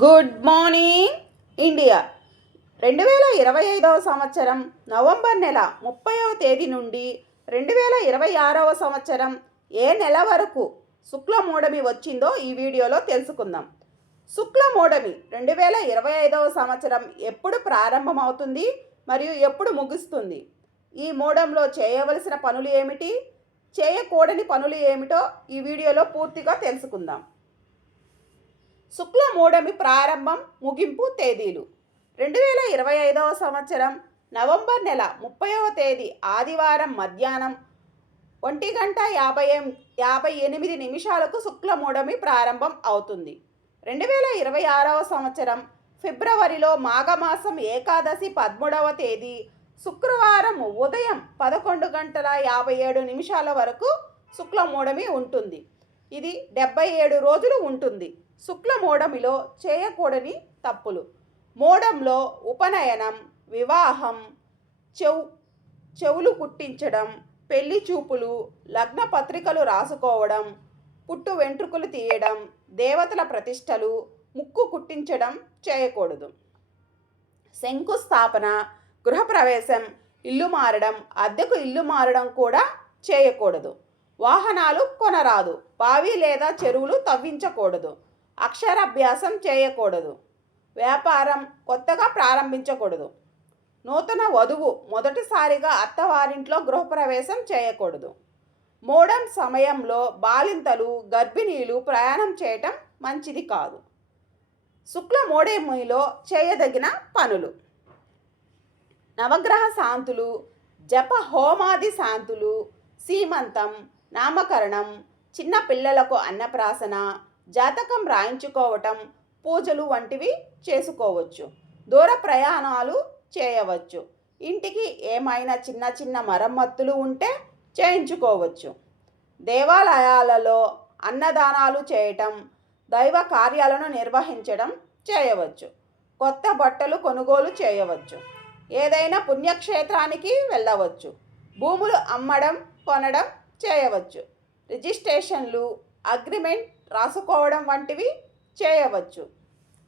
Good morning India. రెండు వేల ఇరవై ఐదవ సంవత్సరం నవంబర్ నెల ముప్పైవ తేదీ నుండి రెండు వేల ఇరవై ఆరవ సంవత్సరం ఏ నెల వరకు శుక్లమూఢమి వచ్చిందో ఈ వీడియోలో తెలుసుకుందాం. శుక్లమూఢమి రెండు వేల ఇరవై ఐదవ సంవత్సరం ఎప్పుడు ప్రారంభమవుతుంది మరియు ఎప్పుడు ముగుస్తుంది? ఈ మూడంలో చేయవలసిన పనులు ఏమిటి? చేయకూడని పనులు ఏమిటో ఈ వీడియోలో పూర్తిగా తెలుసుకుందాం. శుక్లమూఢమి ప్రారంభం ముగింపు తేదీలు. రెండు వేల ఇరవై ఐదవ సంవత్సరం నవంబర్ నెల ముప్పైవ తేదీ ఆదివారం మధ్యాహ్నం ఒంటి గంట యాభై యాభై ఎనిమిది నిమిషాలకు శుక్లమూఢమి ప్రారంభం అవుతుంది. రెండు వేల ఇరవై ఆరవ సంవత్సరం ఫిబ్రవరిలో మాఘమాసం ఏకాదశి పదమూడవ తేదీ శుక్రవారం ఉదయం పదకొండు గంటల యాభై ఏడు నిమిషాల వరకు శుక్లమూఢమి ఉంటుంది. ఇది డెబ్బై ఏడు రోజులు ఉంటుంది. శుక్లమూఢమిలో చేయకూడని తప్పులు. మోడంలో ఉపనయనం వివాహం చెవు చెవులు కుట్టించడం పెళ్ళి చూపులు లగ్న పత్రికలు రాసుకోవడం పుట్టు వెంట్రుకలు తీయడం దేవతల ప్రతిష్టలు ముక్కు కుట్టించడం చేయకూడదు. శంకుస్థాపన గృహప్రవేశం ఇల్లు మారడం అద్దెకు ఇల్లు మారడం కూడా చేయకూడదు. వాహనాలు కొనరాదు. బావి లేదా చెరువులు తవ్వించకూడదు. అక్షరాభ్యాసం చేయకూడదు. వ్యాపారం కొత్తగా ప్రారంభించకూడదు. నూతన వధువు మొదటిసారిగా అత్తవారింట్లో గృహప్రవేశం చేయకూడదు. మోడం సమయంలో బాలింతలు గర్భిణీలు ప్రయాణం చేయటం మంచిది కాదు. శుక్ల మోడేమిలో చేయదగిన పనులు. నవగ్రహ శాంతులు జప హోమాది శాంతులు సీమంతం నామకరణం చిన్న పిల్లలకు అన్నప్రాసన జాతకం రాయించుకోవటం పూజలు వంటివి చేసుకోవచ్చు. దూర ప్రయాణాలు చేయవచ్చు. ఇంటికి ఏమైనా చిన్న చిన్న మరమ్మత్తులు ఉంటే చేయించుకోవచ్చు. దేవాలయాలలో అన్నదానాలు చేయటం దైవ కార్యాలను నిర్వహించడం చేయవచ్చు. కొత్త బట్టలు కొనుగోలు చేయవచ్చు. ఏదైనా పుణ్యక్షేత్రానికి వెళ్ళవచ్చు. భూములు అమ్మడం కొనడం చేయవచ్చు. రిజిస్ట్రేషన్లు అగ్రిమెంట్ రాసుకోవడం వంటివి చేయవచ్చు.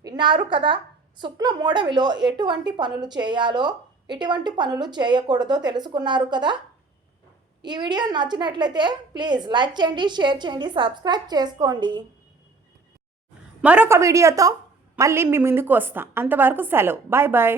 విన్నారు కదా! శుక్ల మూడవిలో ఎటువంటి పనులు చేయాలో ఎటువంటి పనులు చేయకూడదో తెలుసుకున్నారు కదా! ఈ వీడియో నచ్చినట్లయితే ప్లీజ్ లైక్ చేయండి షేర్ చేయండి సబ్స్క్రైబ్ చేసుకోండి. మరొక వీడియోతో మళ్ళీ మీ ముందుకు వస్తాం. అంతవరకు సెలవు. Bye bye!